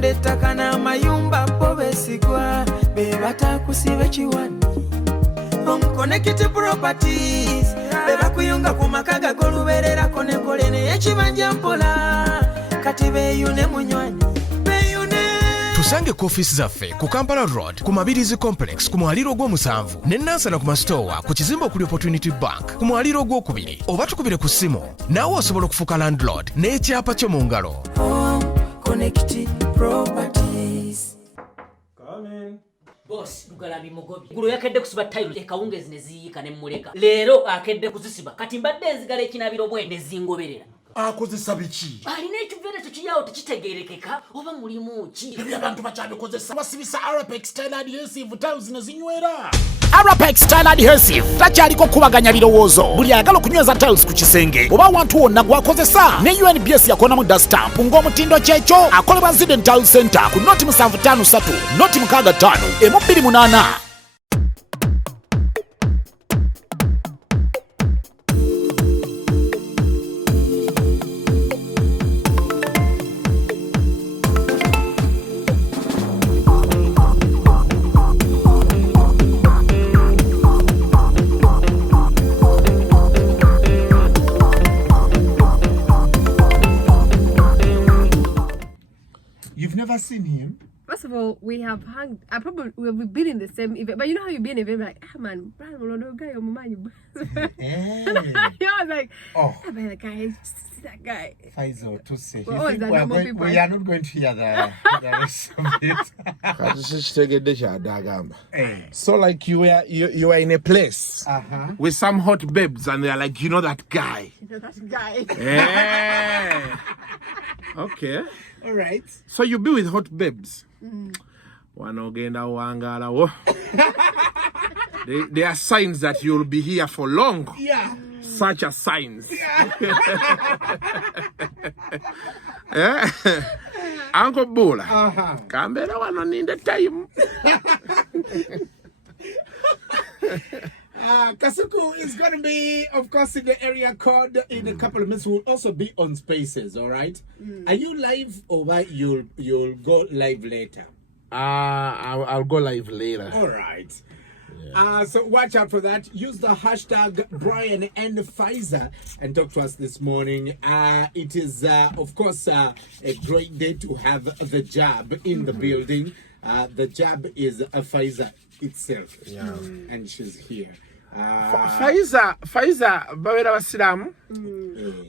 abatunda ettaka n'amayumba bo beesigwa be batakusiba ekiwani Connected Properties be bakuyunga ku maka gagolubererako n'enkole n'ekibanja mpola kati beeyune munywanyi Tusange ku office zaffe ku Kampala Road ku Mabirizi Complex ku mwaliro gw'omusanvu ne Nansana ku Mastowa ku kizimbe okuli Opportunity Bank ku mwaliro gw'okubiri oba tukubire ku ssimu naawe osobola okufuuka landlord n'ekyapa kyo mu ngalo. Connected Properties. Boss, Lugalabi Mugobi. Gulu yakedde kusiba tayiro ekawungezi ne ziyika ne muleka. Leero akedde kuzisiba. Kati mbadde enzigala ekinabiro bwe ne zingoberera. Akozesa biki? Alina ekiveera tekiyawo tekitegeerekeka oba mulimu ki? Ebyo abantu bakyabikozesa basibisa Arapex Style Adhesive tiles ne zinywera. Arapex Style Adhesive takyaliko kubaganya birowoozo. Buli ayagala okunyweza tiles ku kisenge oba awantu wonna gwakozesa. Ne UNBS yakonamu dust stamp ng'omutindo kyekyo akolebwa Ziden Tile Center ku noti 753 noti 65 M28. You've never seen him? First of all, we have hung. We've been in the same event, but you know how you be in an event like, man, Brian Mondo guy on my mind. I was like, oh, the guy, that guy. Faizo, to say. We are not going to hear the rest of it. So, like, you were in a place with some hot babes, and they're like, you know that guy. You know that guy. Yeah. Okay. All right. So you be with hot babes. There are signs that you'll be here for long. Yeah. Such as signs. Yeah. Uncle Bola. Canberra one in the time. Kasuku is going to be, of course, in the area code in a couple of minutes. We'll also be on Spaces, all right? Are you live or you'll go live later? I'll go live later. All right. Yeah. So watch out for that. Use the hashtag Brian and Pfizer and talk to us this morning. It is, of course, a great day to have the jab in the building. The jab is a Pfizer itself. Yeah. And she's here. Pfizer, Babera Wasilam.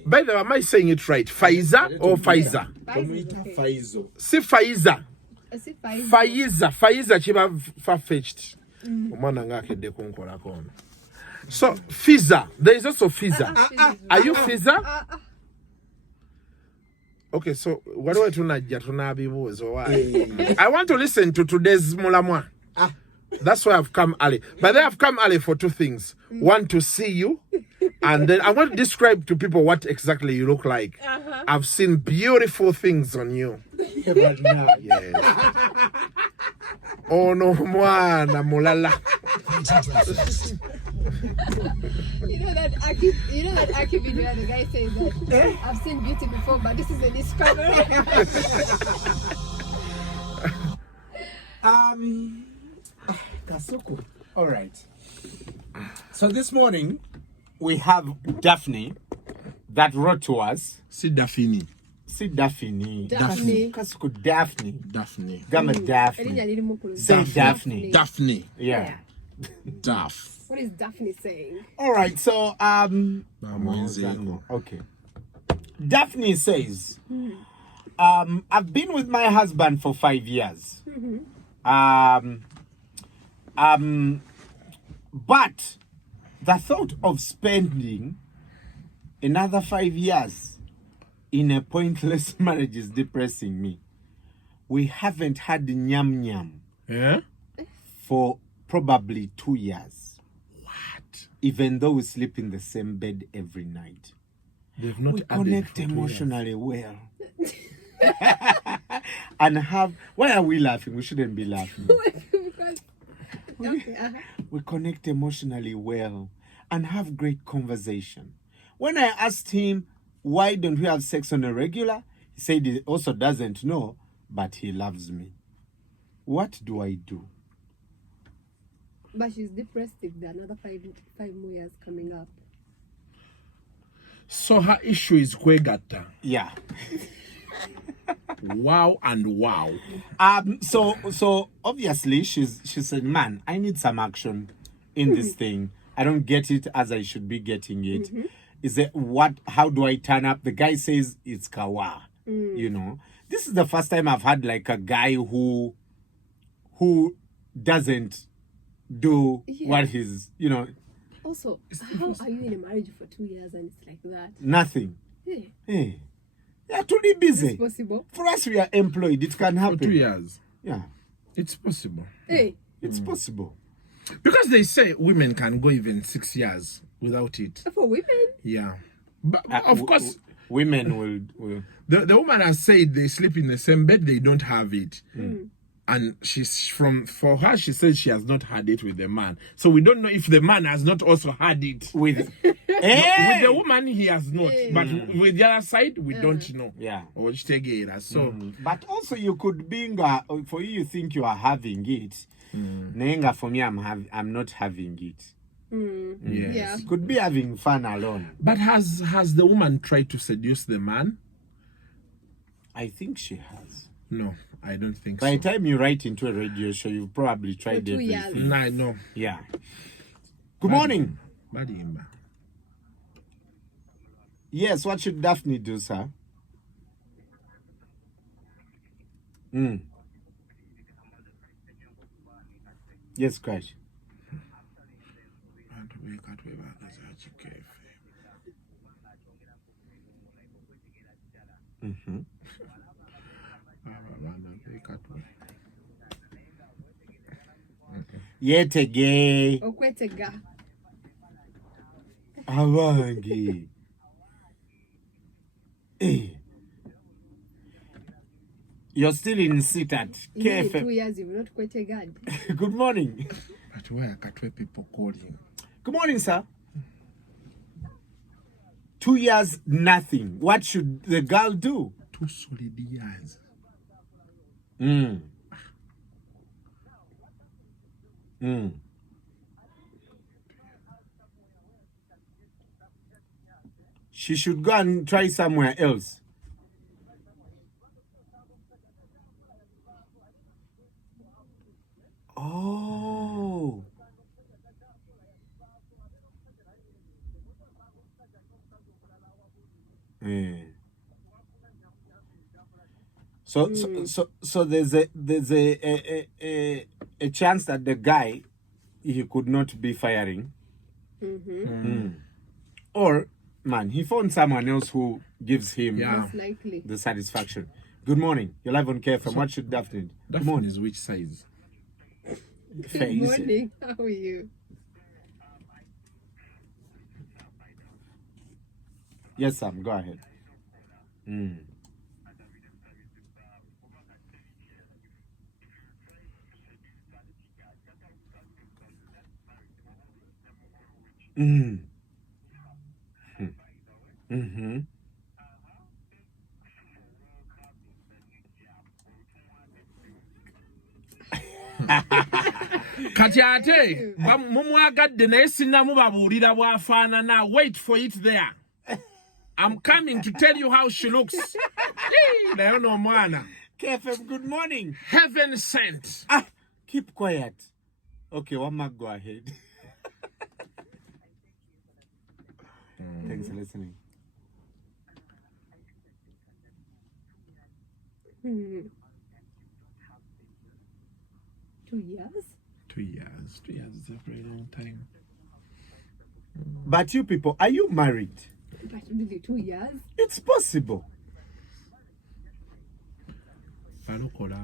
By the way, am I saying it right? Pfizer or Pfizer? Pfizer. Si Pfizer. Pfizer chiba far-fetched. So, Pfizer. There is also Pfizer. Are you Pfizer? Okay, so what do I do now? I want to listen to today's Mulamwa. That's why I've come early. But then I've come early for two things. One, to see you. And then I want to describe to people what exactly you look like. I've seen beautiful things on you. Yes. Oh no, mwana mulala. You know that Aki video where the guy says that I've seen beauty before, but this is a discovery. Kasuku. All right. So this morning we have Daphne that wrote to us. Daphne. Kasuku Daphne. Gamma Daphne. Say Daphne. Daphne. Yeah. Daphne. What is Daphne saying? All right. So okay. Daphne says, I've been with my husband for 5 years. But the thought of spending another 5 years in a pointless marriage is depressing me. We haven't had nyam for probably 2 years. What? Even though we sleep in the same bed every night. They've not we connect emotionally well. And have... Why are we laughing? We shouldn't be laughing. We connect emotionally well and have great conversation. When I asked him, why don't we have sex on a regular? He said he also doesn't know but he loves me. What do I do? But she's depressed if there are another five more years coming up. So her issue is kwegata. Yeah. Wow and wow. So obviously she said, man, I need some action in this thing. I don't get it as I should be getting it. Is it how do I turn up? The guy says it's kawa. You know. This is the first time I've had like a guy who doesn't do what he's, you know. Also, how are you in a marriage for 2 years and it's like that? Nothing. Hey, Hey. You're too busy. it's possible. For us, we are employed. It can happen. For 2 years. Yeah. It's possible. Hey, It's possible. Because they say women can go even 6 years without it. for women. Yeah. But of course, Women will the woman has said they sleep in the same bed, they don't have it. And for her, she says she has not had it with the man. So we don't know if the man has not also had it. with With the woman, he has not. But with the other side, we don't know. Yeah. Or so But also you could be for you think you are having it. Nenga for me I'm not having it. yes. Yeah. Could be having fun alone. But has the woman tried to seduce the man? I think she has. No, I don't think By so. the time you write into a radio show, you've probably tried For 2 years. everything. No. Yeah. Good morning. Badimba. Yes, what should Daphne do, sir? Yes, Crash. Yet again. Okwetega. Awangi. Hey. You're still in sit at In 2 KFM. years, you've not kwetegad. Good morning. But why are people calling? Good morning, sir. 2 years, nothing. What should the girl do? 2 solid years. She should go and try somewhere else. Oh. So there's a chance that the guy he could not be firing. Or man, he found someone else who gives him Most likely. the satisfaction. Good morning. You're live on KFM. What should Daphne do? Good Daphne morning. is which size? Good Face. morning. How are you? Yes, Sam. Go ahead. Kati ate mumwagadde naye sinnamubabuulira bw'afaanana. Wait for it there. I'm coming to tell you how she looks. Naye ono omwana. KFM, good morning. Heaven sent. Keep quiet. Okay, one mark, go ahead. Thanks for listening. 2 years? 2 years. 2 years is a very long time. But you people, are you married? But really 2 years? It's possible. Balokola.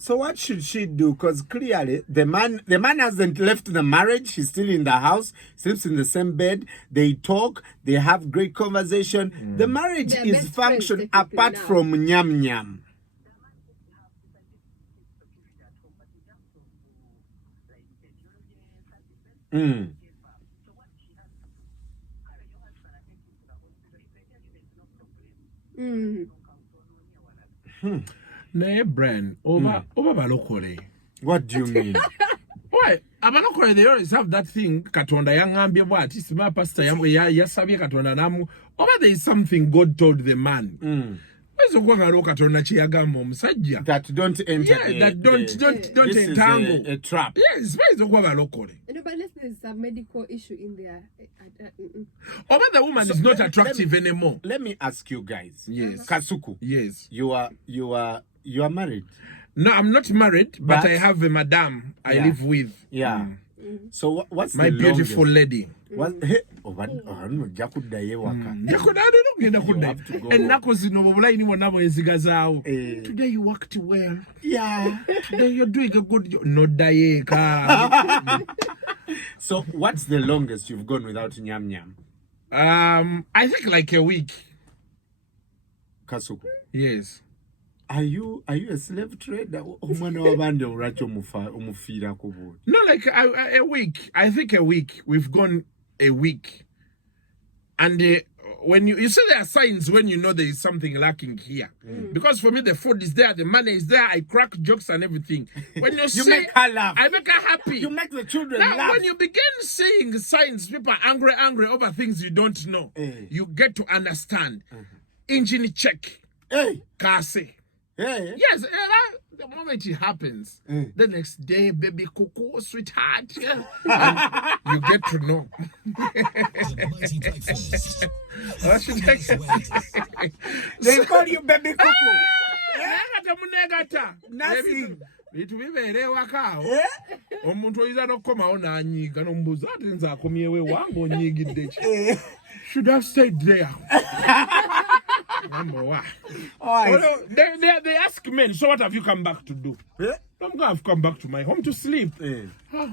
So what should she do? Because clearly the man hasn't left the marriage. He's still in the house, sleeps in the same bed. They talk. They have great conversation. The marriage is function apart from nyam nyam. Nae Bren, over balokole. What do you mean? Why? Abalokole, they always have that thing. Katonda yangambye bwa ati sima pastor yasabye katonda namu. Over there is something God told the man. That don't enter. Yeah, that don't entangle. A trap. Yes, why is but there's a medical issue in there. Over the woman is not attractive anymore. Let me ask you guys. Yes. Kasuku. Yes. You are married. No, I'm not married, but I have a madam I live with. Yeah. So what's my the beautiful longest? lady? What? Today you worked well. Yeah. Today you're doing a good job. No daeka. So what's the longest you've gone without nyam nyam? I think like a week. Kasuku. Yes. Are you a slave trader? No, like a week. I think a week. We've gone a week. And when you see there are signs when you know there is something lacking here. Because for me the food is there, the money is there, I crack jokes and everything. When you see, make her laugh. I make her happy. You make the children now, laugh. when you begin seeing signs, people are angry over things you don't know, you get to understand. Engine check. Hey. Kase. Hey. Yes, the moment it happens, the next day, baby cuckoo, sweetheart, you get to know. They call you baby cuckoo. Nothing. Bitubibeerewa kao. Omuntu oyiza n'okukomawo n'anyiiga n'omubuuza ati nze akomyewo ewange onyiigidde ki? Should have stayed there. Number one. They ask men, so what have you come back to do? I'm going to come back to my home to sleep.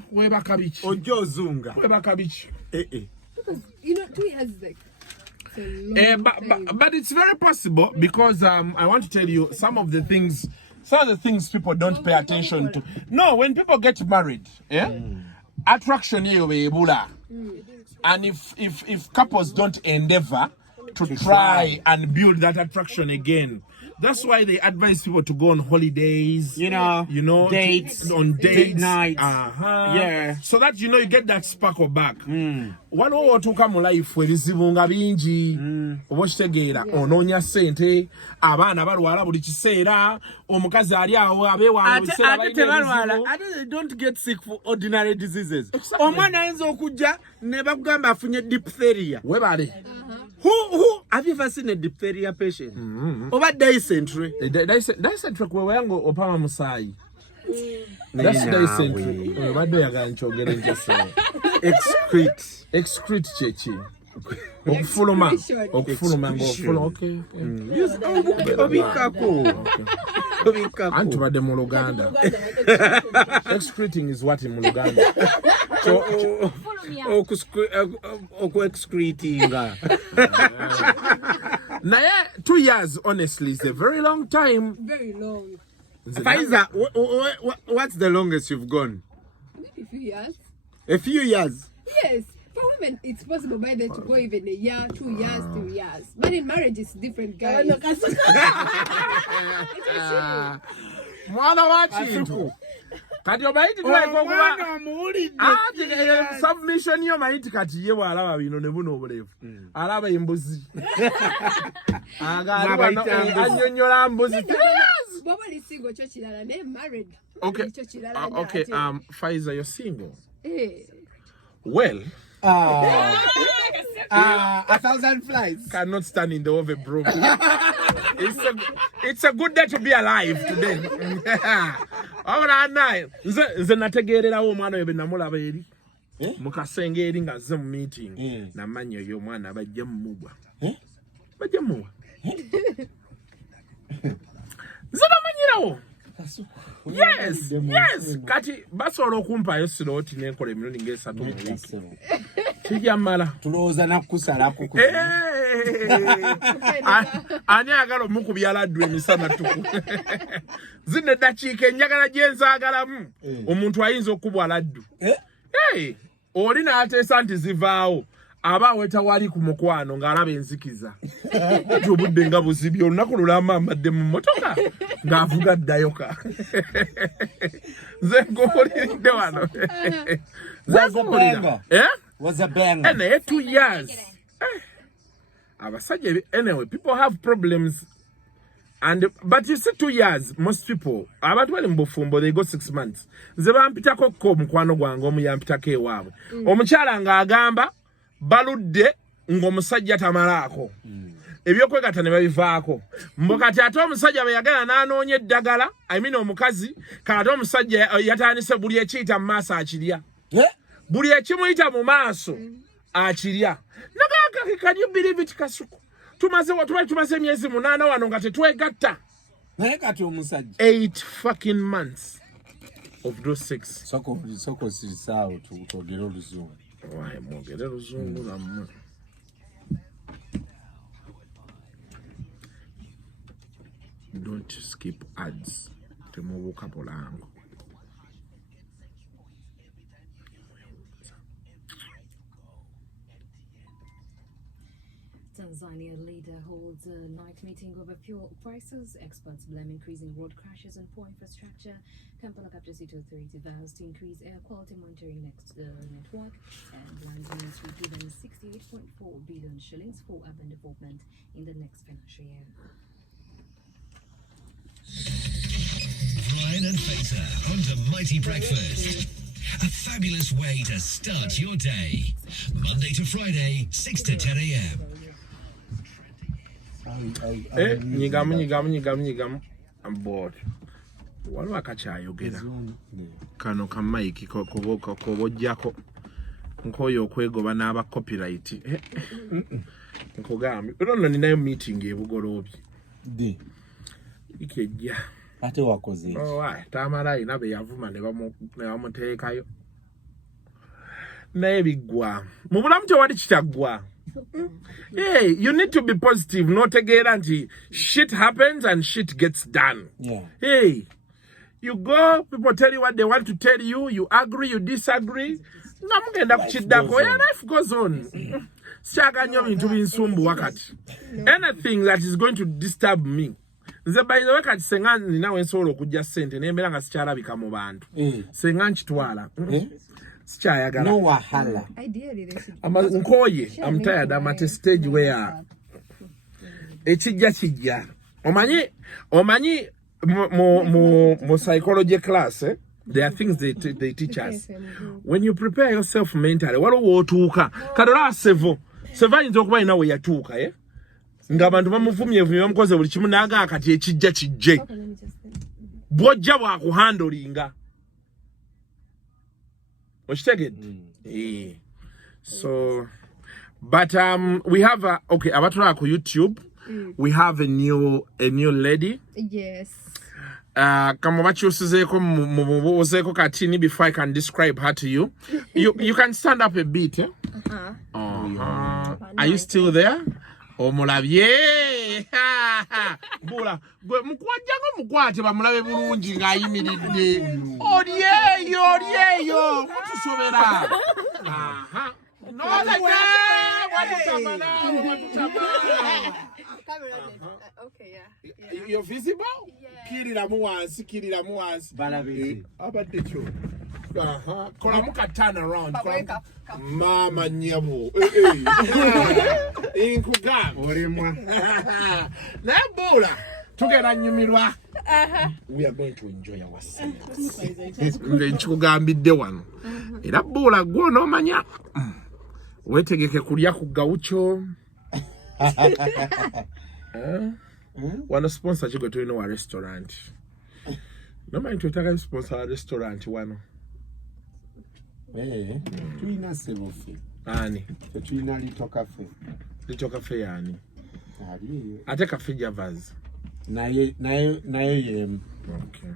Where back a beach? Ojozunga. Where back a beach? Because, 2 years like. But it's very possible because I want to tell you some of the things people don't pay attention to. No, when people get married, attraction here we bula. And if couples don't endeavor to try and build that attraction again, that's why they advise people to go on holidays, you know, dates, on dates, nights, yeah, so that you get that sparkle back. Waliwo otuuka mu life ebizibu nga bingi oba kitegeera onoonya ssente abaana balwala buli kiseera omukazi ali awo abeewaana buli kiseera ate tebalwala ate they don't get sick for ordinary diseases. Omwana ayinza okujja ne bakugamba afunye diphtheria. Webale. Who have you ever seen a diphtheria patient? Over dysentery. Dysentery kwe yango opama musaayi. That's dysentery. Obadde oyagala nkyogere nkyose. Excrete chechi. Okufuluma ng'ofuluma. Okay. Obikako. Anti badde mu Luganda. Excreting is what in Luganda? Excreting. Now, 2 years, honestly, is a very long time. Very long. Faiza, what's the longest you've gone? Maybe a few years. A few years? Yes. For women, it's possible by then to go even a year, 2 years, 3 years. But in marriage, it's different, guys. Mwana wa kintu. Kati omaiti tuwaikokuwa. Submission yo maiti kati ye walaba bino ne buno obulevu. Alaba embuzi. Anyonyola mbuzi. Baba is single, chochilala, ne married. Okay. Faiza, you're single. Hey. Well. 1,000 flies. Cannot stand in the way of a broom. It's a good day to be alive today. Alright, night. Nze nategeererawo omwana oyo be namulaba eri. Mukasenge eri ng'azze mu meeting. Namanya oyo omwana bajja mumubwa. Bajja mumubwa. Nze namanyirawo. Yes, yes. Kati basobola okumpayo siloti n'enkola emirundi ng'esatu mu wiiki. Kijamala. Tulowooza nakusalako ku. Ani agala omukubya laddu emisana tuku. Zino eddakiika enjagala gye nzaagalamu. Omuntu ayinza okubwa laddu. Oli n'ateesa nti zivaawo. Aba aweta wali ku mukwano ng'alaba enzikiza. Obudde nga buzibye olunaku lulamba mbadde mu mmotoka ng'avuga ddayoka. Nze nkubuliridde wano. Was a banger. Anyway, 2 years. Abasajja, anyway, people have problems. But you see 2 years, most people, abantu bali mu bufumbo, they go 6 months. Nze bampitako ko omukwano gwange omu yampitako ewaabwe. Omukyala ng'agamba baludde ng'omusajja tamalaako. Ebyokwegatta ne babivaako. Mbokati ate omusajja bwe yagala n'anoonya eddagala, omukazi, kati omusajja yatandise buli ekiyita mu maaso akirya. Buli ekimuyita mu maaso akirya. Nagaka, can you believe it, Kasuku? Tumaze emyezi 8 wano nga tetwegatta. Naye kati omusajja 8 fucking months of those 6. Soko sisaawo tugere oluzungu. Why mwogere oluzungu nammwe. Don't skip ads. Temubuuka polango. Tanzania leader holds a night meeting over fuel prices. Experts blame increasing road crashes and poor infrastructure. Kampala Capital City Authority vows to increase air quality monitoring next network. And Land Ministry given 68.4 billion shillings for urban development in the next financial year. Brian and Facer on to Mighty Breakfast. A fabulous way to start your day. Monday to Friday, 6 to 10 a.m. Nyigamu. I'm bored. Waliwo akakyayogera. Kano ka Mike kobojjako. Nkoyo okwegoba n'aba copyright. Nkogambye. Olwo ninayo meeting ebugoloobi. Ikejja. Ate wakoze. Tamalayi nabe yavuma ne bamuteekayo. Naye biggwa. Mu bulamu tewali kitaggwa. Hey, you need to be positive. No tegeera shit happens and shit gets done. Yeah. Hey, you go, people tell you what they want to tell you. You agree, you disagree. Life goes on. Anything that is going to disturb me. By the way, kati senga nina wensobola okujja ssente n'embeera nga sikyalabika mu bantu. Senga nkitwala. Sikyayagala. No wahala. Ideally, they should. Nkoye, I'm tired. I'm at a stage where ekijja. Omanyi mo psychology class, there are things they teach us. When you prepare yourself mentally, waliwo wootuuka. Kadola sevo ayinza okuba alina we yatuuka, ng'abantu bamuvumye bamukoze buli kimu n'agaa kati ekijja kijje. Bw'ojja bwakuhandolinga. So, but we have abatula ku YouTube. We have a new lady. Yes. Kama bakyusizeko mubuzeeko katini before I can describe her to you. You can stand up a bit. Are you still there? Omulabye. Bula. Mukwate bamulabe bulungi ng'ayimiridde. Olyeyo. Kutusobera. No, Okay, yeah. You're visible? Yeah. Kiriramu wansi. Balabiki. Abadde kyo. Kolamu ka turn around. Mama nyabo. Inkugamba. Olimwa. Nabula. Tugenda nyumirwa. We are going to enjoy ourselves. Nze nkikugambidde wano. Era bula gwo n'omanya. Wetegeke kulya ku gawucho. Wano sponsor chigo tulina wa restaurant. Nomanya twetaaga sponsor wa restaurant wano. Tulina sebufi. Ani? Tulina Little Cafe. Little Cafe yani? Ali. Ate Cafe Javas. Naye yem. Okay.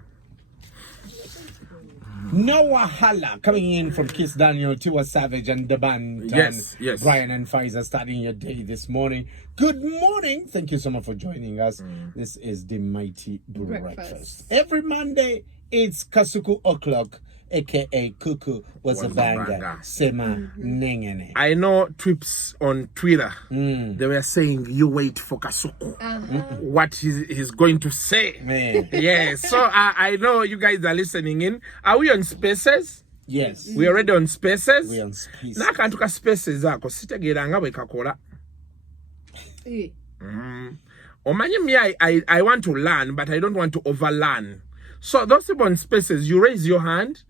Noah Hala coming in from Kiss Daniel, Tiwa Savage, and the band. Yes. Brian and Pfizer starting your day this morning. Good morning. Thank you so much for joining us. This is the Mighty Breakfast. Every Monday, it's Kasuku o'clock, aka Kuku was a banger. Sema Nengene. I know trips on Twitter. They were saying, you wait for Kasuku. What he's going to say. Man. Yes. So I know you guys are listening in. Are we on Spaces? Yes. We already on Spaces? We on Spaces. Nakantuka Spaces ako sitegeranga bwe kakola. Omanyi me, I want to learn, but I don't want to overlearn. So those people on Spaces, you raise your hand.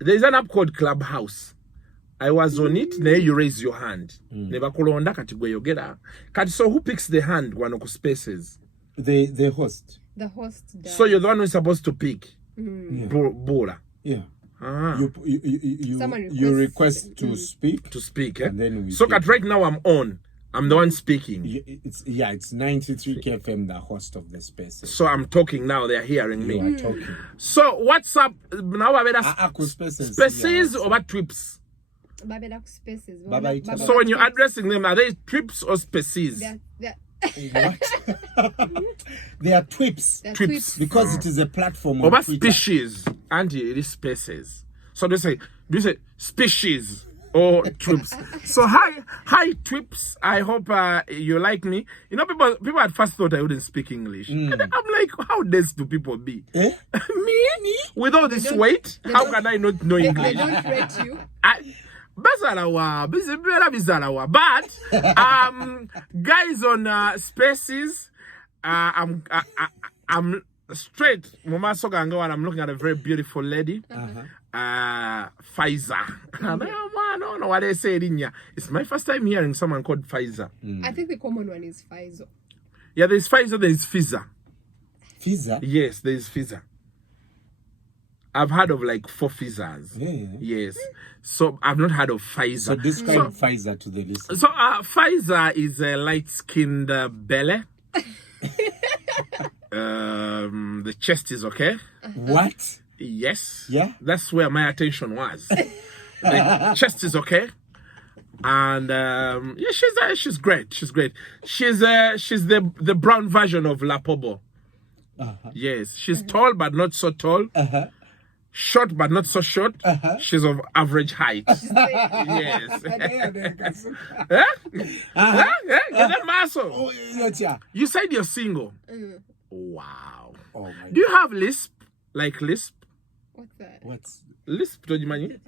There's an app called Clubhouse. I was on it. There you raise your hand. Nebakulonda kati gwe yogera. Kati so who picks the hand one of Spaces? The host. The host does. So you're the one who's supposed to pick. Bola. Yeah. Someone You request to speak. To speak, eh? And then we so pick. kat right now I'm on. I'm the one speaking. It's 93 KFM, the host of the Spaces. So I'm talking now. They're hearing me. You are talking. So what's up now? Spaces. Spaces or what trips? Babeda Spaces. Baba So when you're addressing them, are they trips or spaces? What? They are twips. They're Trips. Because it is a platform Or on what Twitter. species? Auntie, it is spaces. So do you say species or trips? So hi trips. I hope you like me. You know, people at first thought I wouldn't speak English. And I'm like, how dense do people be? Eh? Me? With all this weight, how can I not know They English? don't rate you. But guys on Spaces, I'm straight. Mama Sogango, and I'm looking at a very beautiful lady. Pfizer. I don't know what they say in here. It's my first time hearing someone called Pfizer. I think the common one is Pfizer. Yeah, there's Pfizer, there's Pfizer. Pfizer? Yes, there's Pfizer. I've heard of like 4 Pfizers. Yeah. Yes. So I've not heard of Pfizer. So describe Pfizer to the listener. So Pfizer is a light-skinned belly. The chest is okay. What? Yes. Yeah? That's where my attention was. The chest is okay. And yeah, she's great. She's great. She's the brown version of Lapobo. Yes. She's tall but not so tall. Short but not so short. She's of average height. Yes. Huh? Get that muscle. Oh, yeah. You said you're single. Wow. Oh, my Do you have lisp? Like lisp? What's that? What's... Lisp, don't you mind?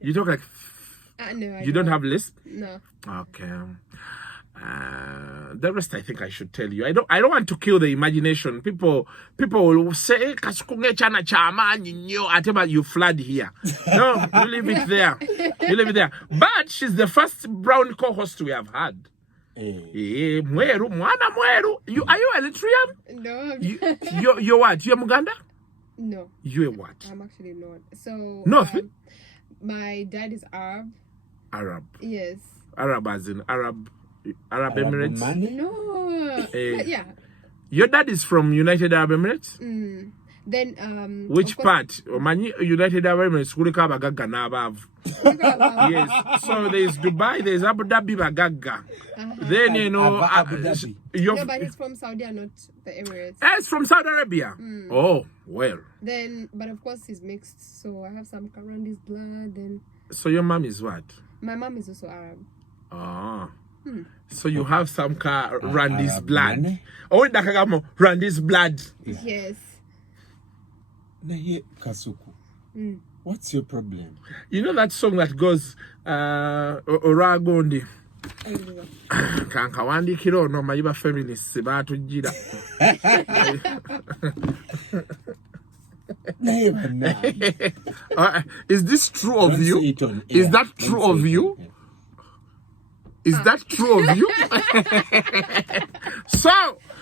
You talk like... No, You don't have lisp? No. Okay. The rest I think I should tell you. I don't want to kill the imagination. People will say Kasuku chana chama nyo atema you flood here. No, you leave it there. You leave it there. But she's the first brown co-host we have had. Mweru, mwana mweru. Are you Eritrean? No. You're what? You're Muganda? No. You're what? I'm actually not. So North? My dad is Arab. Arab. Yes. Arab as in Arab Emirates? Money? No. Yeah. Your dad is from United Arab Emirates? Then which part? United Arab Emirates. Yes. So there's Dubai, there's Abu Dhabi, Bagaga. Then you know Abu Dhabi. No, but he's from Saudi, not the Emirates. It's from Saudi Arabia. Oh, well. Then, but of course he's mixed, so I have some Karandi's blood. Then. So your mom is what? My mom is also Arab. Oh. So you have some Randy's blood. Oh, Dakagamo, Randy's blood. Yes. Nahi Kasuku. What's your problem? You know that song that goes Oragondi. Kankawandi kiro no mayiba feminists batujira. Is this true of you? Is that true of you? Is that true of you?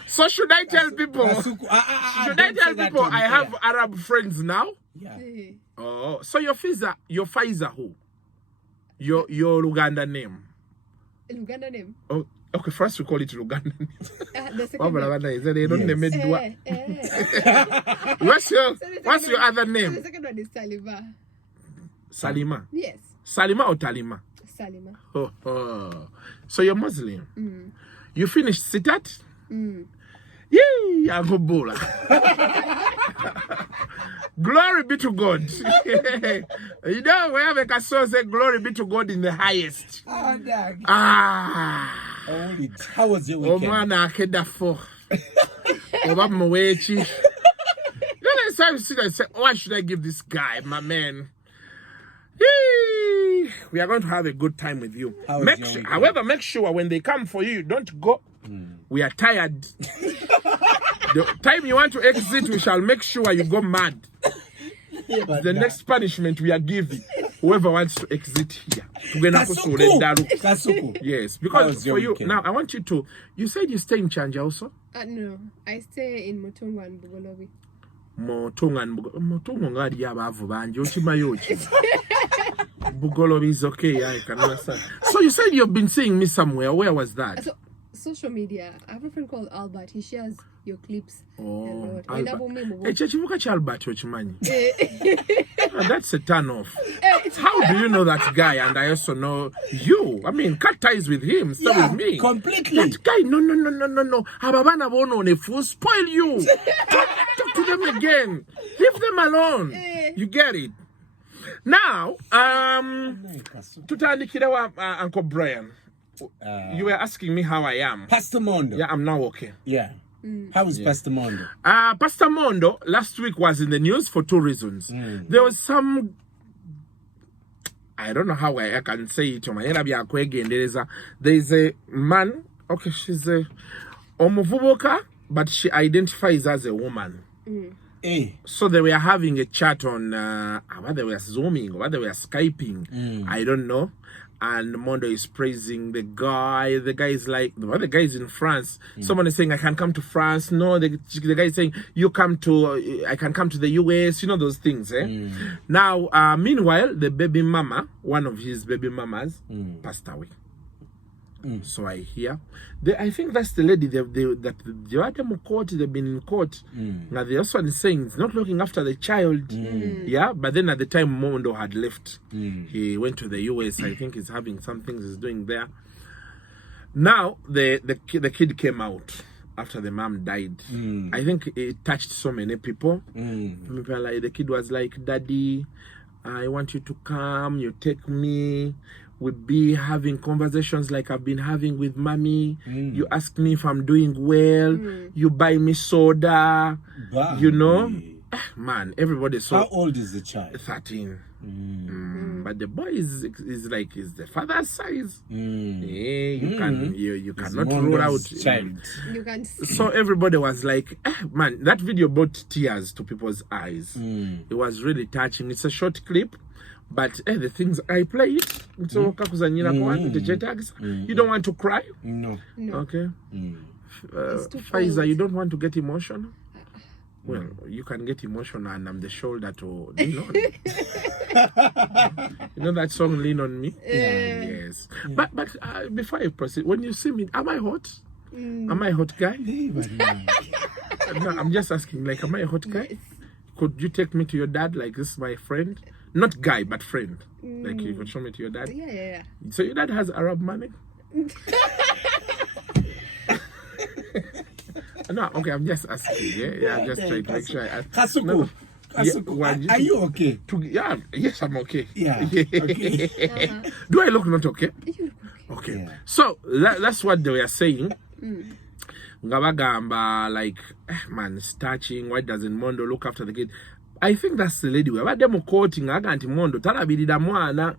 So should I tell people? Should I tell people I have Arab friends now? Yeah. Oh, so your Pfizer who? Your Luganda name? Luganda name? Oh, okay. First we call it Luganda name. The second What's your other name? The second one is Taliba. Salima. Yes. Salima or Talima? Salima. Oh. So you're Muslim. You finished Sitat? Mm. Yay, Uncle Bula. Glory be to God. You know, wherever a soul say glory be to God in the highest. Oh, Dad. How was your weekend? Oh, man, I had that for. Over my way, chief. Next time you see that, I say, why should I give this guy, my man? Yay. We are going to have a good time with you. However, make sure when they come for you, don't go. We are tired. The time you want to exit, we shall make sure you go mad. The next punishment we are giving whoever wants to exit here. Kasuku. Yes, because for you now, I want you to. You said you stay in Chanja also. No, I stay in Motongo and Bugolobi. Motongo ngadi abavu banje ochimayochi. Bugolobi is okay. I can understand. So you said you've been seeing me somewhere. Where was that? So, social media. I have a friend called Albert. He shares your clips. Oh, Albert, that's a turn off. How do you know that guy? And I also know you. I mean, cut ties with him, stay with me. Completely. That guy, no. Hababana bono ne fool spoil you. Talk to them again. Leave them alone. You get it. Now, tutandikira Uncle Brian. You were asking me how I am. Pastor Mondo. Yeah, I'm now okay. Yeah. How is Pastor Mondo? Pastor Mondo last week was in the news for 2 reasons. There was some, I don't know how I can say it. There is a man, okay, she's a omuvubuka, but she identifies as a woman. So they were having a chat on whether they were Zooming or whether they were Skyping. I don't know. And Mondo is praising the guy. The guy is like, the guy is in France. Someone is saying, I can come to France. No, the guy is saying, I can come to the US. You know those things, eh? Now, meanwhile, the baby mama, one of his baby mamas, passed away. So I hear. I think that's the lady that they had them in court. They've been in court. Now the other one is saying it's not looking after the child. Yeah, but then at the time Mondo had left. He went to the US. I think he's having some things he's doing there. Now the kid came out after the mom died. I think it touched so many people. Like the kid was like, "Daddy, I want you to come. You take me. We'll be having conversations like I've been having with mommy. You ask me if I'm doing well. You buy me soda. You know, man, everybody saw. How old is the child? 13. But the boy is the father's size. You cannot rule out child. You can see. So everybody was like, man, that video brought tears to people's eyes. It was really touching. It's a short clip. But the things I play it, so you don't want to cry? No. Okay. Faiza, you don't want to get emotional? Well, you can get emotional and I'm the shoulder to lean on. You know that song, Lean on Me? Yes. But before I proceed, when you see me, am I hot? Am I a hot guy? No, I'm just asking, like, am I a hot guy? Yes. Could you take me to your dad? Like, this is my friend? Not guy, but friend. Like, you could show me to your dad? Yeah. So your dad has Arab money? No, okay, I'm just asking. Yeah, I'm just trying to make sure I ask. Kasuku, are you okay? Yes, I'm okay. Yeah, okay. Do I look not okay? You look okay. Okay. Yeah. So, that's what they were saying. Ngabagamba, like, man, it's touching. Why doesn't Mondo look after the kid? I think that's the lady. Why them quoting Aganti Mondo? Talabida mwana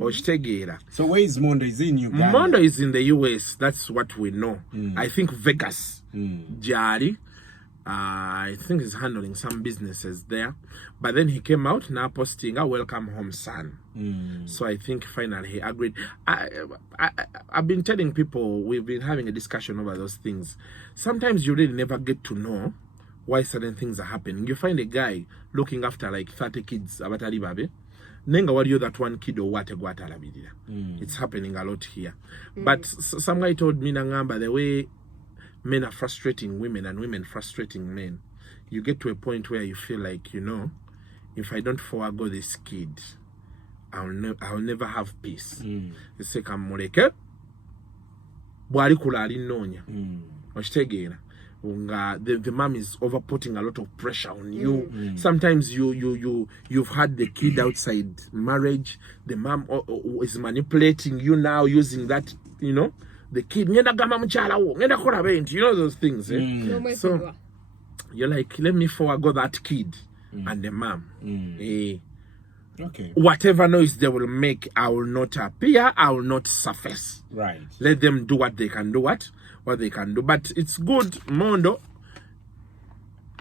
or Shtegera. So where is Mondo? Is he in Uganda? Mondo is in the US. That's what we know. I think Vegas. Jari. I think he's handling some businesses there. But then he came out now posting a welcome home son. So I think finally he agreed. I've been telling people, we've been having a discussion over those things. Sometimes you really never get to know why certain things are happening. You find a guy looking after like 30 kids, abatali babe. Nenga wadiyo that one kid or what it's happening a lot here. But some guy told me, Nangamba, the way men are frustrating women and women frustrating men, you get to a point where you feel like, you know, if I don't forego this kid, I'll never have peace. Ese kamuleke bwali kulali nonya. Oshtegera. The mom is over putting a lot of pressure on you. Sometimes you've had the kid outside marriage. The mom is manipulating you now using that, you know, the kid. You know those things. So you're like, let me forego that kid and the mom. Okay. Whatever noise they will make, I will not appear. I will not surface. Right. Let them do what they can do. What they can do. But it's good, Mondo.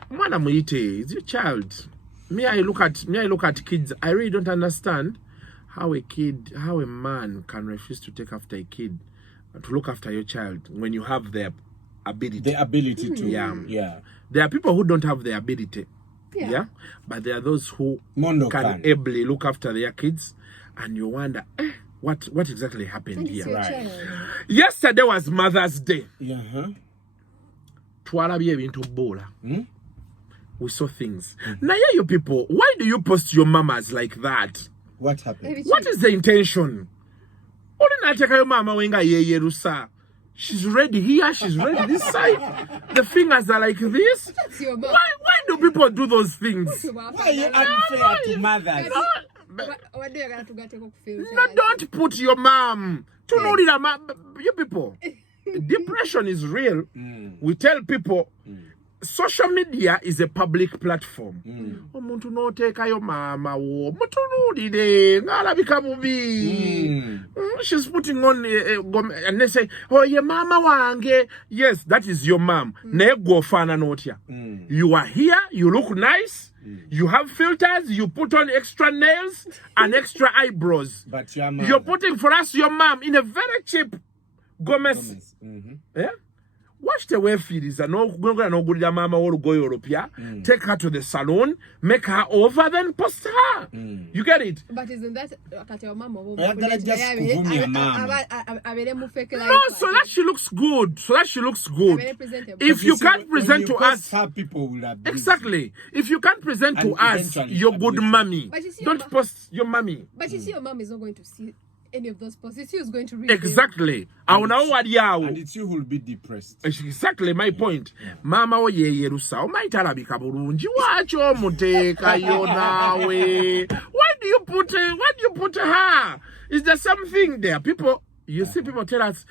Mwana muite is your child. Me, I look at kids. I really don't understand how a man can refuse to take after a kid, to look after your child when you have the ability. The ability to. Yeah. There are people who don't have the ability. Yeah. But there are those who Mondo can ably look after their kids, and you wonder, what exactly happened here? Right. Yesterday was Mother's Day. We saw things. Now, you people, why do you post your mamas like that? What happened? What is the intention? She's ready here, she's ready this side. The fingers are like this. Why do people do those things? Why are you unfair to mothers? No, don't put your mom. You people, depression is real. We tell people, social media is a public platform. Omuntu n'oteeka yo mama wo mutunuulire ng'alabika bubi. She's putting on and they say, oh, your mama wange. Yes, that is your mom. Naye gwe ofaanana otya. You are here, you look nice, you have filters, you put on extra nails and extra eyebrows. But your mom, you're putting for us your mom in a very cheap Gomez. Yeah? Watch the way feelings and no good mama or go Europea. Take her to the salon, make her over, then post her. You get it? But isn't that your mama? No, so that she looks good. If you can't present to us, people will abuse. Exactly. If you can't present to us your good mommy, don't post your mommy. But you see, your mom is not going to see any of those posts. It's you who's going to read exactly. And it's you who will be depressed. Exactly my point. Mama o yeyerusa o maitalabika bulungi wacho muteka yo nawe. Why do you put her? Is there something there? People, you see people tell us,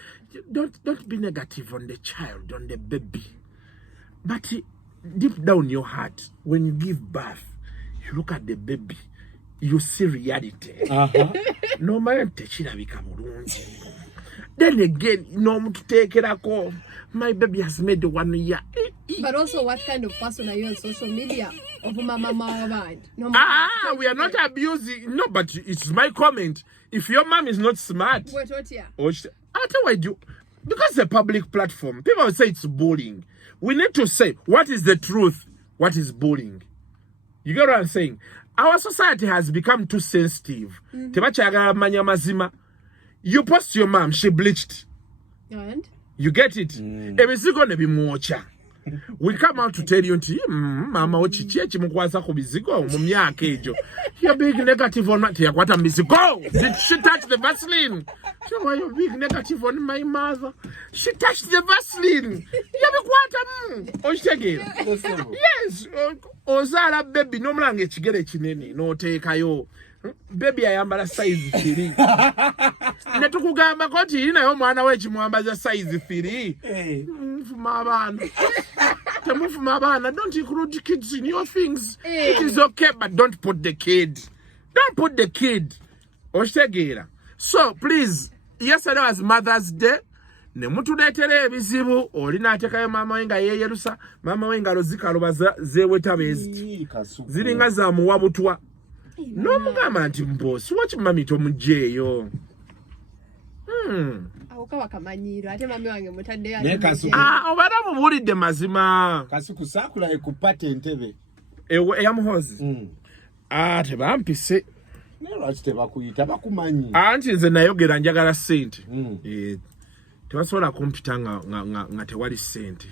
don't be negative on the child, on the baby. But deep down your heart, when you give birth, you look at the baby, you see reality. No man techirabika bulungi. Then again, no to take it off. My baby has made 1 year. But also, what kind of person are you on social media? Of mama we are not abusing. No, but it's my comment. If your mom is not smart, what here? I'll tell you, because it's a public platform, people will say it's bullying. We need to say what is the truth, what is bullying. You get what I'm saying? Our society has become too sensitive. You post your mom, she bleached. And? You get it? It's going to be more. We come out to tell you, mama, you're big negative on what I'm go. Did she touch the Vaseline? You're big negative on my mother. She touched the Vaseline. Yes. Ozala baby, no mlange chigere chinene, no take ayo. Baby ayambala size 3. Netukugamba koti ina yo mwana we chimwambaza size 3. Mfuma abana. Don't include kids in your things. It is okay, but don't put the kid. Oshtegera. So please, yesterday was Mother's Day. Ne mutuleetera ebizibu oli n'ateekayo maama we nga yeeyerusa maama we ngalo zikalubaza zeeweta beeziti ziringa za muwabutwa n'omugamba nti mbosi waki mami tomugyeeyo awoka wakamanyiro ate mami wange mutaddeyo obadde mubuulidde mazima Kasuku saakulaye ku pate entebe eyamuhozi tebampise naye lwaki tebakuyita bakumanyi anti nze nayogera njagala ssente tebasobola kumpita nga tewali ssente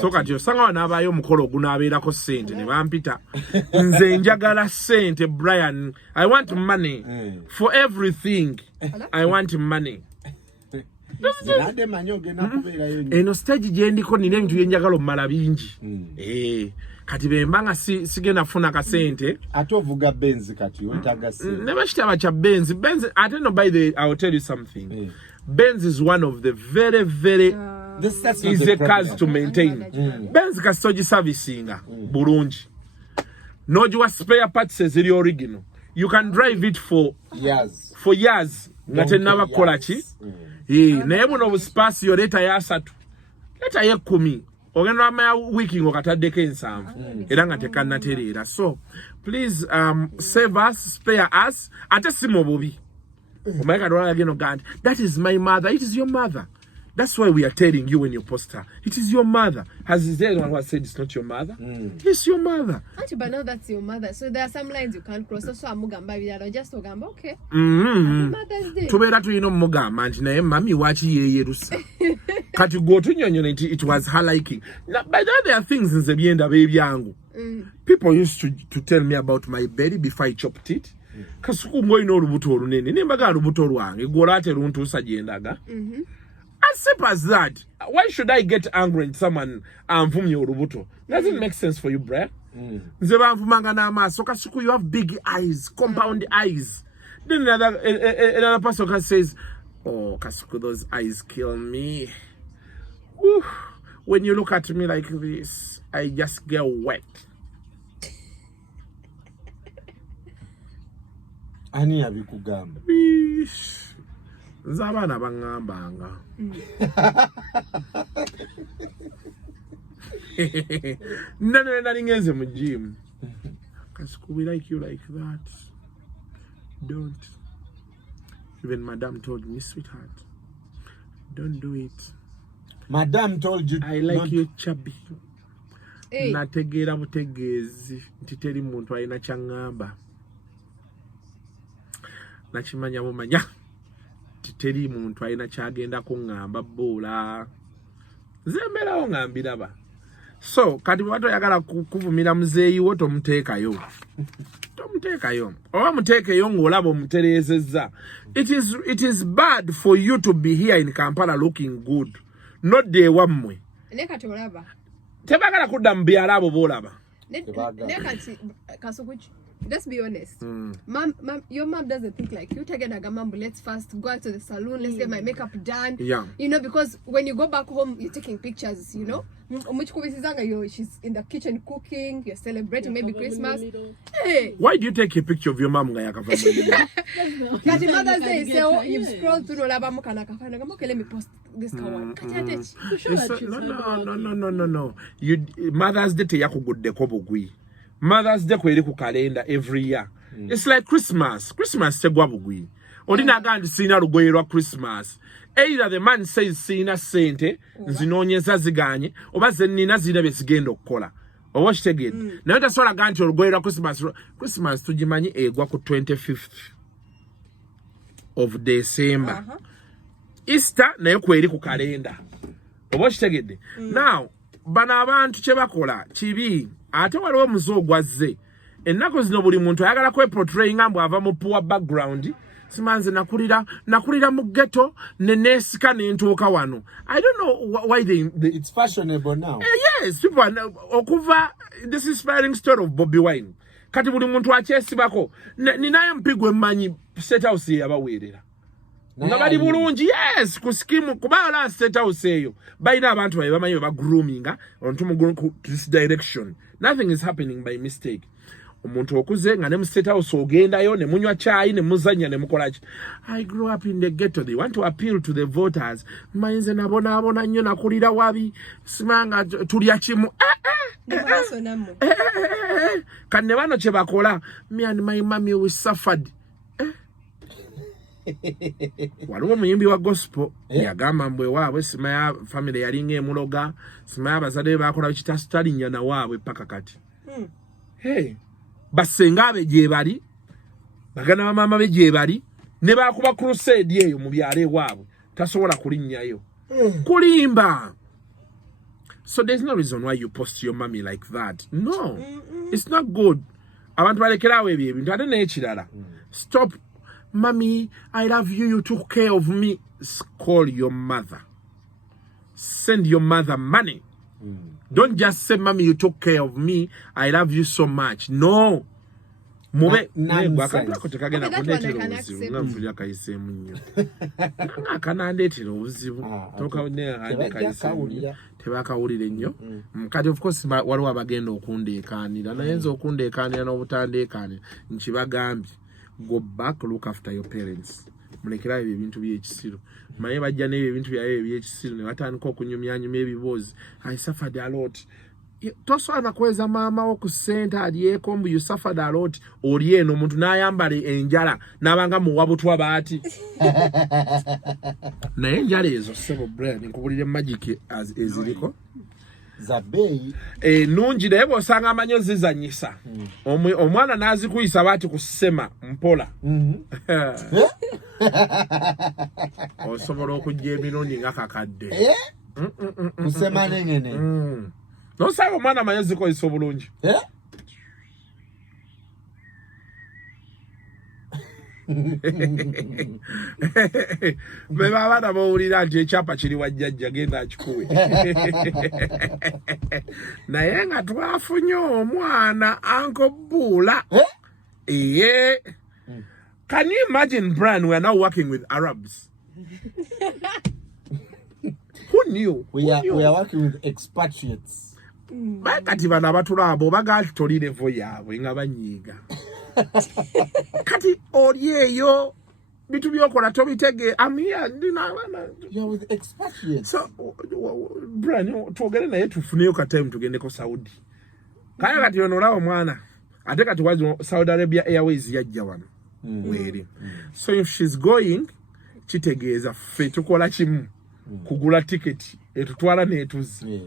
so kati osanga wanaabayo omukolo ogunaabeerako ssente ne bampita nze njagala ssente Brian. I want money for everything. I want money. Eno stage gye ndiko nina ebintu bye njagala omala bingi kati bemba nga sigenda funa kasente ate ovuga Benz kati ontaga ssente ne bakitaba kya Benz ate no by the I will tell you something. Benz is one of the very easy cars to maintain. Benz kasoji servicinga bulungi. Nojiwa spare parts eziri original. You can drive it for years. Ngate naba kola ki? Naye buno obuspaasi yo leta ya 3. Leta ye 10. Ogenda amaya wiki ngokataddeko ensanvu. Era nga tekannatereera. So please save us, spare us. Ate simo bubi. That is my mother. It is your mother. That's why we are telling you when you post her. It is your mother. Has anyone who has said it's not your mother? It's your mother. Actually, but now that's your mother. So there are some lines you can't cross. So amugamba bidalo just ogamba okay. Mother's Day. Tubera tuyino mugamba nti naye mami wachi ye yerusa. Kati go tunyonyo it was her liking. Now, by the way, there are things in the byenda bebyangu. People used to tell me about my belly before I chopped it. Kasuku ngoyina olubuto olunene nembaga olubuto lwange golate luntuusa gyendaga. As simple as that. Why should I get angry at someone anvumye olubuto? Doesn't make sense for you, bruh. Nze banvumanga n'amaaso. Kasuku, you have big eyes, compound eyes. Then another person says, oh, Kasuku, those eyes kill me. Whew. When you look at me like this, I just get wet. Ani abikugamba? Nzabana bangambanga. Nani ngeze mu gym. Kasuku, we like you like that. Don't. Even Madam told me, sweetheart, don't do it. Madam told you. I like you chubby. Nategera butegezi ntiteri muntu alina kyangamba. Nakimanya mumanya titeri muntu alina kyagenda kungamba boola zemberawo ngambiraba. So kati bwato yagala kuvumira muzeeyi wo tomuteekayo oba muteekeyo ng'olaba omutereezezza. It is bad for you to be here in Kampala looking good, not day wammwe tebagala kudda mu byalo abo boolaba. Let's be honest. Your mom doesn't think like you. Take a gamambu. Let's first go out to the salon. Let's get my makeup done. Yeah. You know, because when you go back home, you're taking pictures. You know, she's in the kitchen cooking. You're celebrating maybe Christmas. Hey. Why do you take a picture of your mom? That Mother's Day. So you scroll through the laba mukanaka. Okay, let me post this one. No. Mother's Day te yakugudde kobugwi. Mother's Day kweri ku calendar every year. It's like Christmas. Christmas tegwa bugwi. Olina gandi sina lugoye lwa Christmas. Either the man says sina sente zinonyeza ziganye oba zenina zina besigenda okukola. Oba kitegedde. Naye tasobola ganti olugoye lwa Christmas tugimanyi egwa ku 25th of December. Easter naye kweri ku calendar. Oba kitegedde. Now bana abantu kye bakola kibi. Ate waliwo omuze ogwazze. Ennaku zino buli muntu ayagala kweportrayinga mbu ava mu poor background. Simanze nakulira mu ghetto neneesika nentuuka wano. I don't know why it's fashionable now. Yes, people are okuva this inspiring story of Bobby Wine. Kati buli muntu akyesibako. Ninayo mpigwe mmanyi State House yabaweerera. Nga bali bulungi, yes, ku scheme kuba la State House eyo. Bayina abantu bamanyi ba groominga on to this direction. Nothing is happening by mistake. Omuntu okuze nga ne mu State House ogendayo ne munywa chai ne muzanya ne mukolachi. I grew up in the ghetto. They want to appeal to the voters. Mainze nabona nnyo nakulira wabi simanga tulya kimu. Kanne bano kye bakola. Me and my mommy we suffered. Waliwo muyimbi wa gospel yagamba mbwe waabwe sima ya family yalinga emuloga sima ya bazadde bakola kita stalinya na waabwe paka kati. Hey, basenga be gye bali bagana ba mama be gye bali ne bakuba crusade eyo mu byalo waabwe tasobola kulinnyayo Kulimba. So there's no reason why you post your mommy like that. No. It's not good. Abantu balekerawo ebyo ebintu ate n'ekirala. Stop. Mommy, I love you. You took care of me. Call your mother. Send your mother money. Don't just say, Mommy, you took care of me. I love you so much. No. Mube akantu tekagenda kundeetera obuzibu nga nfulira kayiseemu nnyo akanandeetera obuzibu tebakawulire nnyo kati of course waliwo abagenda okundeekaanira naye nze okundeekaanira n'obutandeekaanira nkibagambye go back, look after your parents. Mulekerawo ebyo ebintu by'ekisiru manye bajja n'ebyo ebintu byabwe eby'ekisiru ne batandika okunyumyanyuma ebiboozi I suffered a lot. Tosobola kweza maama wo ku ssente alyeko mbu you suffered a lot oli eno omuntu n'ayambala enjala n'abanga muwabutwa baati naye enjala ezo ssebo brand nkubulire magic eziriko Zabeyi nungi naye bw'osanga amanyo zizanyisa omwana n'azikuyisa baati ku ssema mpola osobola okujja emirundi nga kakadde kusema nengene nosanga omwana amanyo zikoyisa obulungi beba abaana bawulira nti ekyapa kiri wajjajja genda akikuwe naye nga twafunye omwana Uncle Bula yeah. Can you imagine, Brian, we are now working with Arabs? Who knew? We are working with expatriates. Kati bana batulabo bagatoli level yaabwe nga banyiga. Kati olyeyo bitu byokola tobitege amia ndina bana. You are with expatriates. So Brian, twogere naye tufuneyo ka time tugende ko Saudi. Kaya kati onolawo mwana. Ate kati wazo Saudi Arabia Airways yajja wano. Weri. So if she's going, kitegeeza ffe tukola kimu kugula ticket etutwala netuzi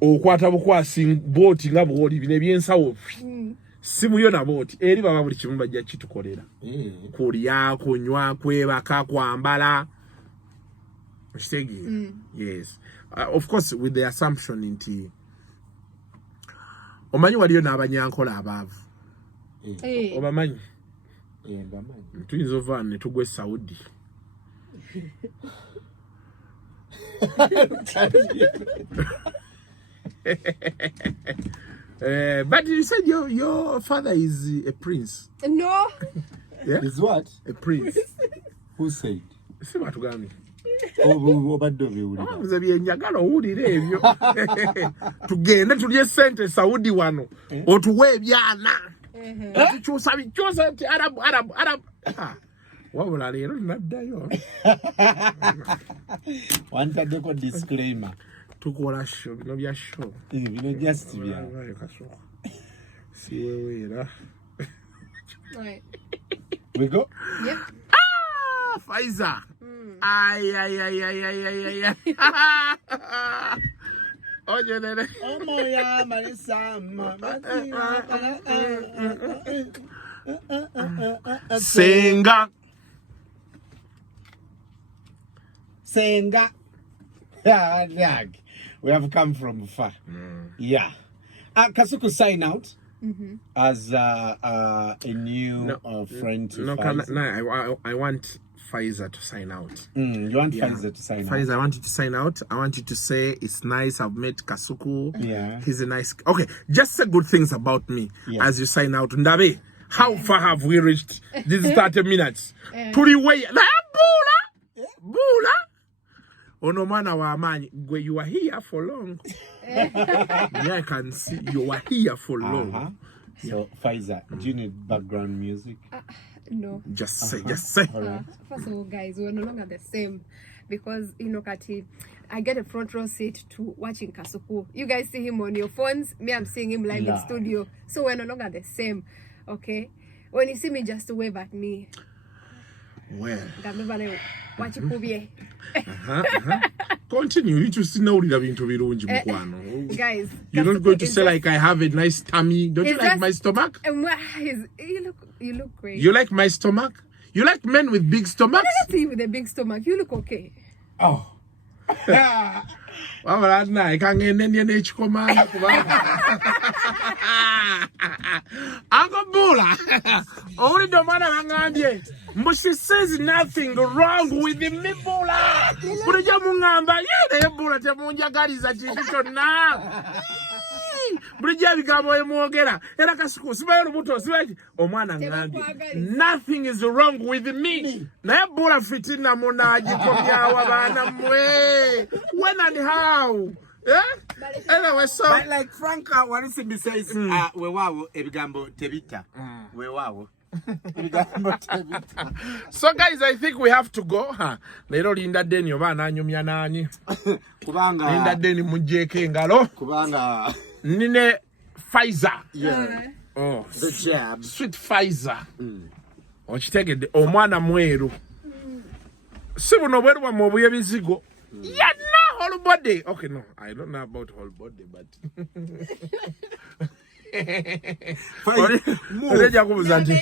okwata bukwasi boati nga bwoli bine byensawo simu yo na boati eri baba buli kimu bajja kitukolera kulya kunywa kwebaka kwambala mshitegi yes of course with the assumption nti omanyi waliyo n'abanyankola abaavu obamanyi tuyinza ova ne tugwe Saudi but you said your father is a prince. No. Yeah? Is what? A prince. Who said? Si batugambye. Obadde obiwulira. Nze byenjagala owulire ebyo. Tugende tulye ssente Saudi wano. Otuwe ebyana. Otukyusa bikyusa nti Arab. Wabula leero naddayo. Wantaddeko disclaimer. Tukola show, bino bya show. Bino just bya. Siweweera. Right. We go? Yep. Faiza. Ay. Oye, nene. Omoya Marisa. Senga. We have come from far. Yeah. Kasuku sign out as a new friend to Faiza. I want Faiza to sign out. You want Faiza to sign out? Faiza, I want you to sign out. I want you to say it's nice. I've met Kasuku. Yeah. He's a nice. Okay, just say good things about me as you sign out. Ndabe, how far have we reached? This is 30 minutes. Tuli way. Bula. Onomana wa amani, where you are here for long. Yeah, I can see you are here for long. So, Faiza, do you need background music? No. Just say. All right. First of all, guys, we're no longer the same because, Kati, I get a front row seat to watching Kasuku. You guys see him on your phones. Me, I'm seeing him live in studio. So we're no longer the same. Okay? When you see me, just wave at me. Well. Watch it. Continue. You just know the bintu birungi mukwano. Guys, you're not going to say like I have a nice tummy. Don't you like my stomach? You look great. You like my stomach? You like men with big stomachs? I don't see you with a big stomach. You look okay. Oh. wabala naye kangende ndiye n'ekikomanga kubanga Angabula owulidde omwana bangambye mbu she says nothing wrong with me Bula bulijjo muŋŋamba ye naye Bula temunjagaliza kintu kyonna bulijjo ebigambo bye era Kasuku sibayo olubuto sibaki omwana ngambye nothing is wrong with me naye Bula fitina munaagikomyawo abaana mmwe when and how. Yeah? Anyway, so like Frank Walisimbi says, wewawo ebigambo tebita. Wewawo. So guys, I think we have to go. Leero Linda Deni obaana anyumya nani. Kubanga Linda Deni mujeke ngalo. Kubanga Nine Pfizer. Yeah. Oh, the jab. Sweet Pfizer. Okitegedde omwana mweru. Si buno bweru mu byebizigo. Yeah, no, whole body. Okay, no, I don't know about whole body, but. Odeja kumbuza nti.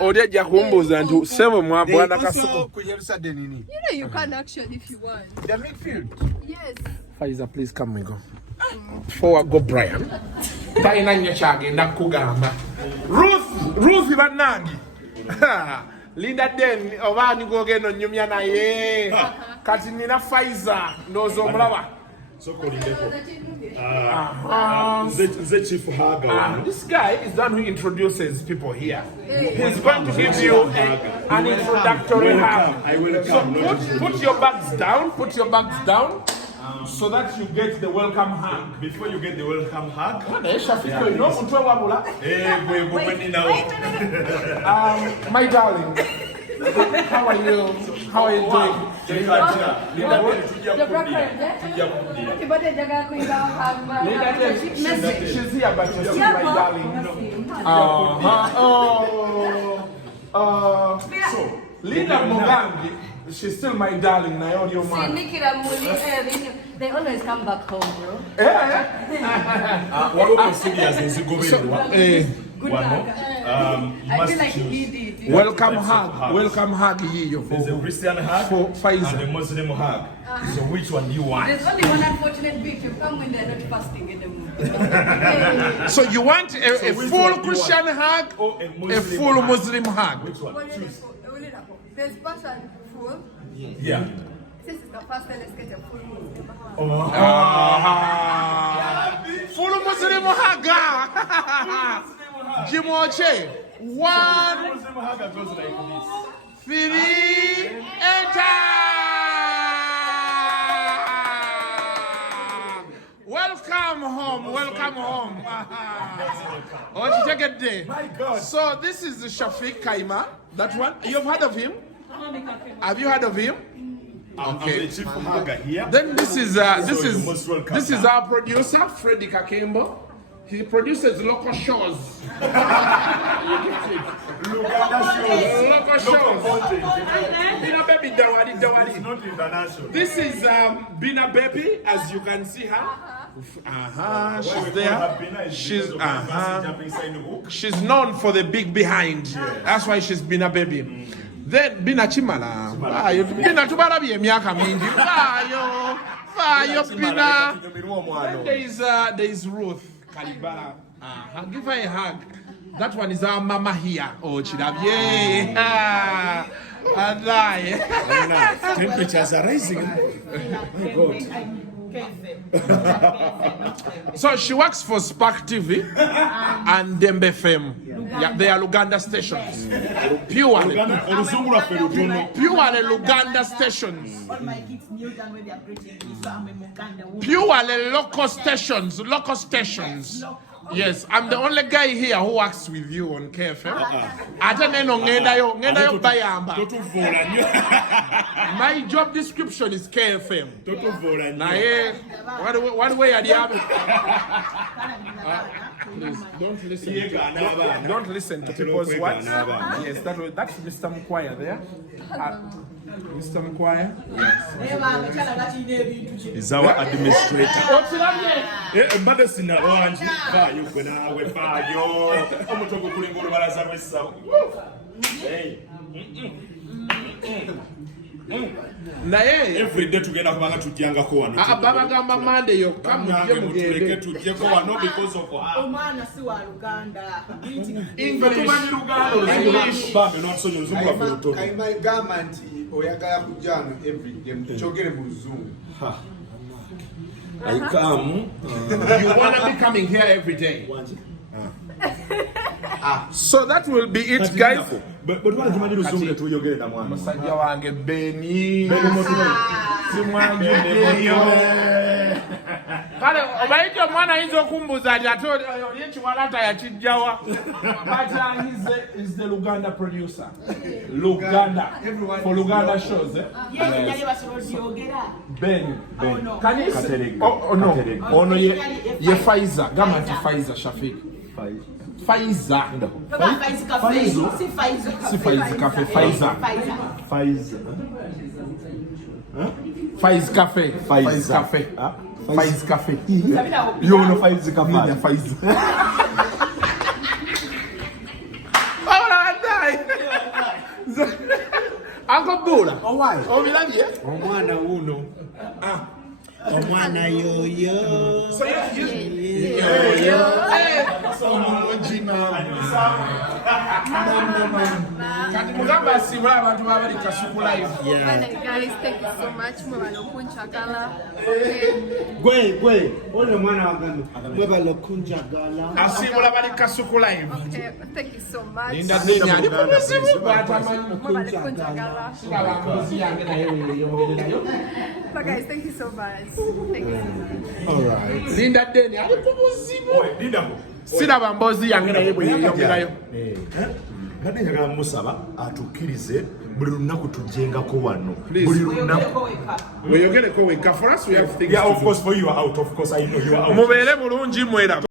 Odeja kumbuza nti sebo mwa bwana Kasuku. You know you can action if you want. The midfield. Yes. Pfizer, please come we go. Before I go, Brian. Taina nyechage na kugamba. Ruth banangi. Linda Den obani gogeno nyumya na ye. Kati nina Pfizer ndozo mlaba. So kolindeko. The chief Haga. This guy is the one who introduces people here. He's going to give you an introductory hug. So put your bags down. Put your bags down. So that you get the welcome hug. Before you get the welcome hug, my darling, how are you? How are you doing? She's here, but she's my darling. So, Linda Mogangi, she's still my darling. Naodio man. They always come back home, bro. What are serious in Good luck. I feel like he did. Welcome hug. Welcome hug. There's a Christian hug for Pfizer and a Muslim hug. So which one do you want? There's only one unfortunate bit. You come when they're not fasting in the mood. So you want a full Christian hug or a full Muslim hug? Which one? Choose. There's passion full. Yeah. Since it's the first time, let's get a full Muslim hug. Full Muslim hug. Jimoche. 1, Muslim hug goes like this. 3, enter. Welcome home. Welcome home. Oh, she take it there. My God. So this is the Shafiq Kaima. That one. You've heard of him? Have you heard of him? Okay. The chief hugger here. Then this is our producer, Freddie Kakembo. He produces local shows. Local shows. Bina Baby Dawadi. It's not international. This is Bina Baby, as you can see her. She's there. She's known for the big behind. That's why she's Bina Baby. Then Bina Chimala. Bina Tubarabi Miaka Minji. Bina. There is Ruth. Kaliba. Give her a hug. That one is our mama here. Oh, Chidabye. Temperatures are rising. My God. So she works for Spark TV and Dembe FM. Yeah, they are Luganda stations. Purely Luganda stations. Purely local stations. Yes, I'm the only guy here who works with you on KFM. My job description is KFM. What way are you? Please don't listen to people's words. Yes, that's Mr. Mkwaya there. Mr. Mkwaya. Yes. Is our administrator. Medicine orange. Fayo kwena we fayo. Omutoko kulinguru baraza wesa. Hey. naye every day tugenda kubanga tujjangako wano babagamba Monday yokka mujje mugende tujjeko wano because of omwana si wa Luganda tumanyi Luganda bambe n'otusonyi oluzungu lwaffe lutono kayimagamba nti oyagala kujjano every day kyogere mu luzungu. I come. You want to be coming here every day. So that will be it, guys. But what do you do to your get one? Masajja wange Beni. Kale obaito mwana yinza okumbuza ati ate yekiwalata yakijjawa. But is the Luganda producer. Luganda. For Luganda shows. Ben. Can you oh no. Ono ye Pfizer. Gama ti Pfizer Shafiq. Pfizer. Pfizer cafe. Pfizer. Pfizer cafe. Pfizer cafe. Pfizer cafe. You know Pfizer cafe. Pfizer. Uncle Bula. Oh why? Oh, we love you. Omwana uno. Omwana yoyo. So Kati mugamba asibula abantu babali Kasuku live. Guys, thank you so much. Mwebalo kunchakala. Gwe. Ole mwana wagano. Mwebalo kunchakala. Asibula bali Kasuku live. Okay, thank you so much. Linda Denya ali kubuzibu Mwebalo kunchakala. But guys, thank you so much. Thank you so much. All right. Linda Denya ali kubuzibu. Linda siraba mbozi yange naye bwe yeyongerayo. Kati njagala musaba atukkirize buli lunaku tujjengako wano. Buli lunaku. Weyogereko weka. For us we have things. Yeah, of course for you are out. Of course I know you are out. Mubeere bulungi mwera.